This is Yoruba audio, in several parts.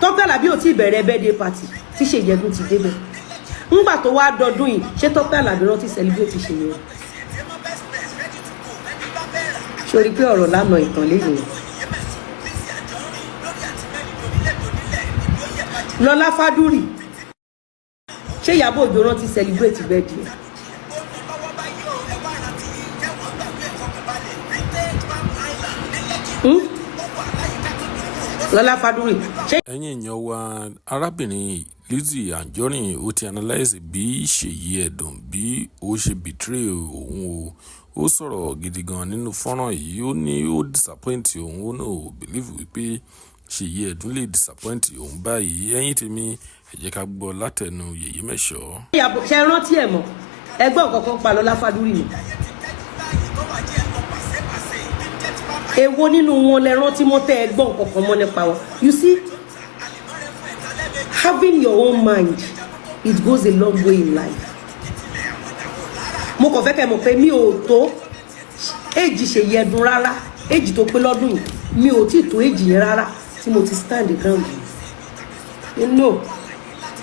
Tọ́pẹ́ Àlàbí ò tí bẹ̀rẹ̀ birthday party tí Ṣèyí Ẹdùn ti débẹ̀. Ńgbà tó wá dọdún yìí ṣé Tọ́pẹ́ Àlàbí rántí celebrate Ṣèyí Ẹdùn. Sórí pé ọ̀rọ̀ lánàá ìtàn lẹ́yìn. Lọ́lá Fádúrì ṣé Ìyábọ̀ Òjó rántí celebrate birthday. Lọ́lá Fádúrì. Ẹ̀yin èèyàn wa, arábìnrin Lizzy Anjorin ó ti analyze bí Ṣèyí Ẹdùn bí ó ṣe betray òun ó sọ̀rọ̀ gidi gan nínú fọ́nrán yìí. Ó ní ó disappoint òun, ó náà believe wípé Ṣèyí Ẹdùn lè disappoint òun báyìí. Ẹ̀yin tèmi, ẹ jẹ́ ká gbọ́ látẹnu Yèyé Mẹ́ṣọ́. Ṣé rántí ẹ̀ mọ̀ ẹgbọ́n kankan pa Lọ́lá Fádúrì ni. Èwo nínú wọn lẹ rántí mọ́ tẹ́ ẹgbọ́n kankan mọ́ nípa wọn. You see, having your own mind, it goes a long way in life. Mo kàn fẹ́ kẹ́ mọ̀ pé mi ò tó èjì Ṣèyí Ẹdùn rárá, èjì tó pé lọ́dún yìí mi ò tí tó èjì yẹn rárá tí mo ti stand the ground. You know,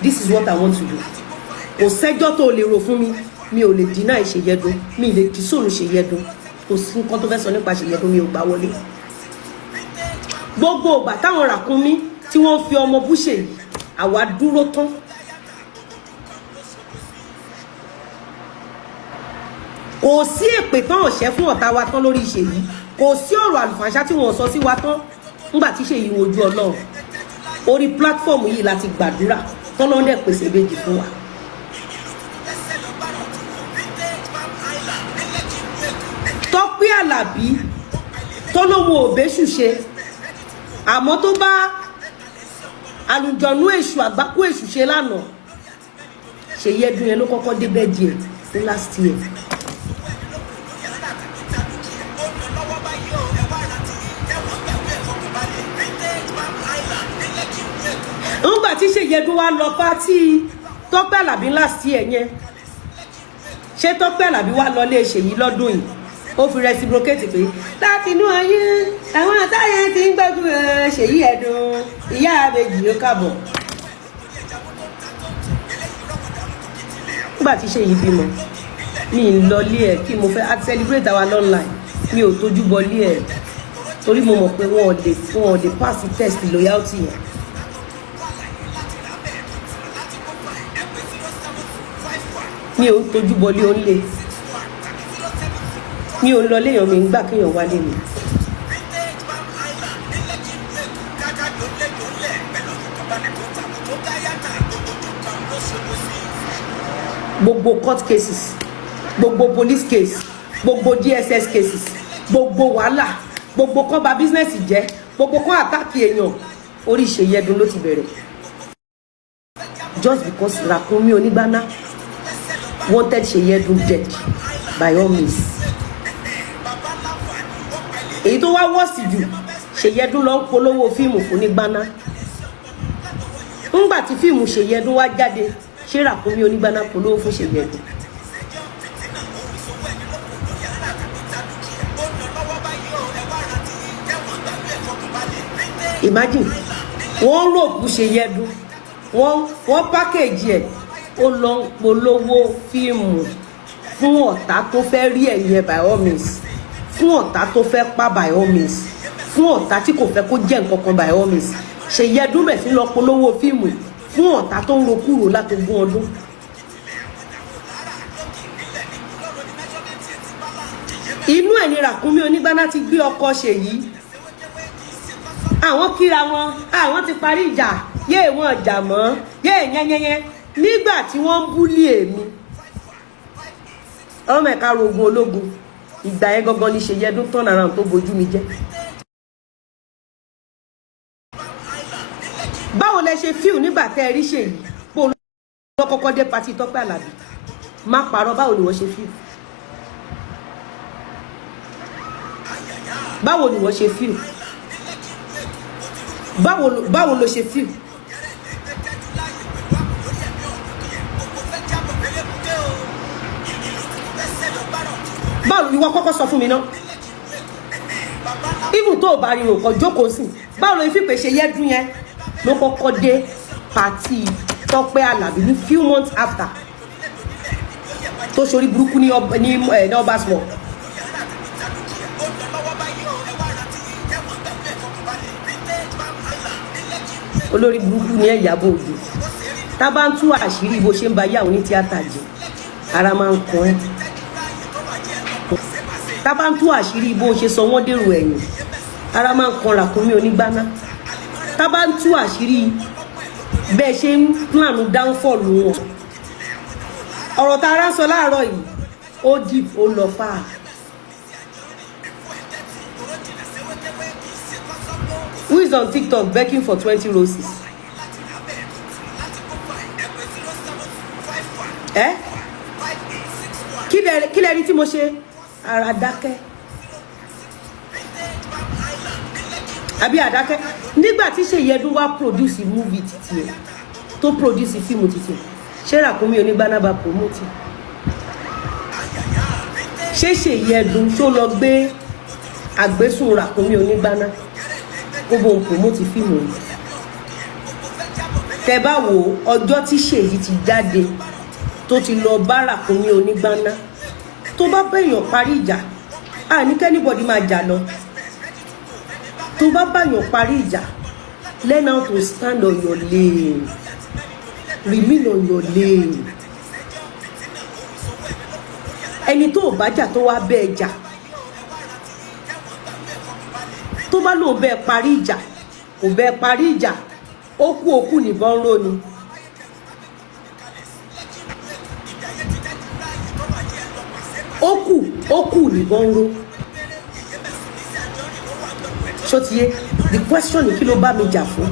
this is what I want to do. Kò sẹ́jọ́ tó lè rò fún mi, mi ò lè deny Ṣèyí Ẹdùn, mi lè disóòlù Ṣèyí Ẹdùn. Kò sí nǹkan tó fẹ́ sọ nípa Ṣèyí Ẹdùn mi ò gbà wọlé. Gbogbo ìgbà táwọn ràkúnmí tí wọ́n fi ọmọ bú Ṣèyí, àwa dúró tán. Kò sí èpè tán ọ̀ṣẹ́ fún ọ̀tá wa tán lórí Ṣèyí. Kò sí ọ̀rọ̀ àlùfàǹṣá tí wọ́n sọ sí wa tán nígbà tí Ṣèyí wojú Ọlọ́run. Orí platform yìí láti gbàdúrà tọ́lọ́ dẹ̀ pèsè méjì fún wa. Tọ́pẹ́ Àlàbí tó lówó òbéṣù ṣe àmọ́ tó bá àlùjọ̀nú èṣù àgbákò èṣù ṣe lánàá. Ṣèyí Ẹdùn yẹn ló kọ́kọ́ débẹ̀ díẹ̀ ní last year. Nígbà tí Ṣèyí Ẹdùn wá lọ pátì Tọ́pẹ́ Àlàbí last year yẹn, ṣé Tọ́pẹ́ Àlàbí wá lọ lé Ṣèyí lọ́dún yìí ó fi reciprocate pé láti inú ayé àwọn àtàyè ti ń gbógun Ṣèyí Ẹdùn ìyá àbèjì ló kábọ̀. Nígbà tí Ṣèyí bímọ mi ń lọ lé ẹ̀ kí mo fẹ́ celebrate our online, mi ò tójú bọ lé ẹ̀ torí mo mọ̀ pé wọn ò lè pass test loyalty yẹn. Mi ò tójú bọ lé onílé, mi ò lọ léèyàn mi ń gbà kéèyàn wálé mi. Gbogbo court cases, gbogbo police case, gbogbo DSS cases, gbogbo wàhálà, gbogbo kọ́ ba business jẹ́, gbogbo kọ́ àtàkì èèyàn orí Ṣèyí Ẹdùn ló ti bẹ̀rẹ̀. Just because Ràkúnmí Onígbáná wanted Ṣèyí Ẹdùn dead by all means. Èyí tó wá wọ́ọ̀sì jù, Ṣèyí Ẹdùn lọ ń polówó fíìmù fún Onígbáná. Ńgbà tí fíìmù Ṣèyí Ẹdùn wá jáde, ṣé Ràkúnmí Onígbáná polówó fún Ṣèyí Ẹdùn? Imagine, wọ́n rògbò Ṣèyí Ẹdùn, wọ́n pákéjì ẹ̀, ó lọ ń polówó fíìmù fún ọ̀tá tó fẹ́ rí ẹ̀yìn ẹ̀ by all means, fún ọ̀tá tó fẹ́ pa by all means, fún ọ̀tá tí kò fẹ́ kó jẹ́ nǹkan kan by all means. Ṣèyí Ẹdùn bẹ̀ sí lọ polówó fíìmù fún ọ̀tá tó ń ro kúrò látogún ọdún. Inú ẹ̀ ni Ràkúnmí Onígbáná ti gbé ọkọ Ṣèyí. Àwọn kíra wọn, àwọn ti parí ìjà, yéè wọn jà mọ́, yéè yẹnyẹnyẹ. Nígbà tí wọ́n ń búlì èmi, ọmọ ẹ̀ka rogun ológun, ìgbà yẹn gangan ni Ṣèyí Ẹdùn turn around tó bojú mi jẹ́. Báwo lẹ ṣe fíìl nígbà tẹ́ ẹ rí Ṣèyí pé olóòtú kọ́kọ́ dé pàtí Tọ́pẹ́ Àlàbí? Má parọ́, báwo ni wọ́n ṣe fíìl? Báwo ni wọ́n ṣe fíìl? Báwo ló ṣe fíìl? Báwo ni wọ́n kọ́kọ́ sọ fún mi náà? Even tó o bá rí òkò jókòó sí, báwo ló fi pè Ṣèyí Ẹdùn yẹn ló kọ́kọ́ dé pàtí Tọ́pẹ́ Àlàbí ní few months after tó ṣorí burúkú ní ọba small. Olórí burúkú ní Ìyábọ̀ Òjó tá bá ń tú àṣírí bó ṣe ń ba yàwó ní tíátà jẹ ara máa ń kàn ẹ́. Tá bá ń tú àṣírí bó ṣe sọ wọ́n dèrò ẹ̀yìn ara máa ń kan Ràkúnmí Onígbáná. Tá bá ń tú àṣírí bẹ́ẹ̀ ṣe ń plan downfall wọn. Ọ̀rọ̀ tá ara sọ láàárọ̀ yìí ó deep ó lọ fà. Who is on TikTok begging for 20 roses? Kí lẹ rí tí mo ṣe? Ara dákẹ́. Àbí àdákẹ́. Nígbà tí Ṣèyí Ẹdùn wá produce movie títí ẹ̀ tó produce fíìmù títí ẹ̀ ṣé Ràkúnmí Onígbáná bá promote? Ṣé Ṣèyí Ẹdùn tó lọ gbé àgbésùn Ràkúnmí Onígbáná gbogbo promote fíìmù yìí? Tẹ́ bá wò ọjọ́ tí Ṣèyí ti jáde tó ti lọ bá Ràkúnmí Onígbáná tó bá bẹ̀yàn parí ìjà ní kẹ́nìbọ̀dì máa jà lọ. Tó bá bẹ̀yàn parí ìjà learn how to stand on your lane, remain on your lane. Ẹni tó bá jà tó wá bẹ́ẹ̀ jà tó bá lóun bẹ́ẹ̀ parí ìjà kò bẹ́ẹ̀ parí ìjà ó kú òkú nìbọn ró ni. Ó kù nìbọn ró. Ṣó ti yé? The question ni kí ló bá mi jà fún?